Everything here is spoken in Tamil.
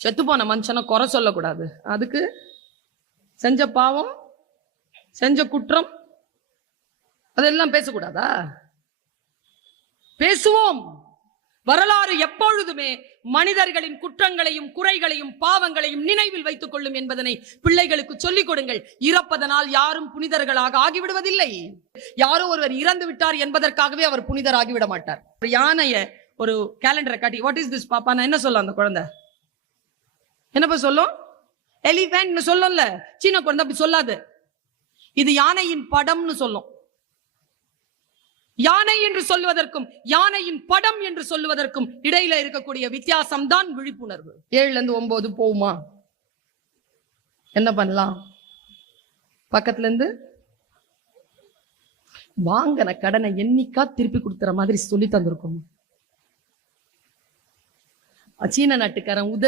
செத்து போன மனுஷனை குறை சொல்லக்கூடாது. அதுக்கு செஞ்ச பாவம், செஞ்ச குற்றம் அதெல்லாம் பேசக்கூடாதா? பேசுவோம். வரலாறு எப்பொழுதுமே மனிதர்களின் குற்றங்களையும் குறைகளையும் பாவங்களையும் நினைவில் வைத்துக் கொள்ளும் என்பதனை பிள்ளைகளுக்கு சொல்லிக் கொடுங்கள். இறப்பதனால் யாரும் புனிதர்களாக ஆகிவிடுவதில்லை. யாரோ ஒருவர் இறந்து விட்டார் என்பதற்காகவே அவர் புனிதர் ஆகிவிட மாட்டார். ஒரு யானைய ஒரு கேலண்டரை காட்டி, வாட் இஸ் திஸ் பாப்பா, நான் என்ன சொல்ல, அந்த குழந்தை என்னப்பா சொல்லும்? எலிபென்ட் சொல்லும்ல. சீன குழந்தை அப்படி சொல்லாது. இது யானையின் படம்னு சொல்லும். யானை என்று சொல்லுவதற்கும் யானையின் படம் என்று சொல்லுவதற்கும் இடையில இருக்கக்கூடிய வித்தியாசம் தான் விழிப்புணர்வு. 7ல இருந்து 9 போகுமா? என்ன பண்ணலாம்? பக்கத்துல இருந்து வாங்கின கடனை என்னைக்கா திருப்பி கொடுத்துற மாதிரி சொல்லி தந்திருக்கும். சீன நாட்டுக்காரன் உதவி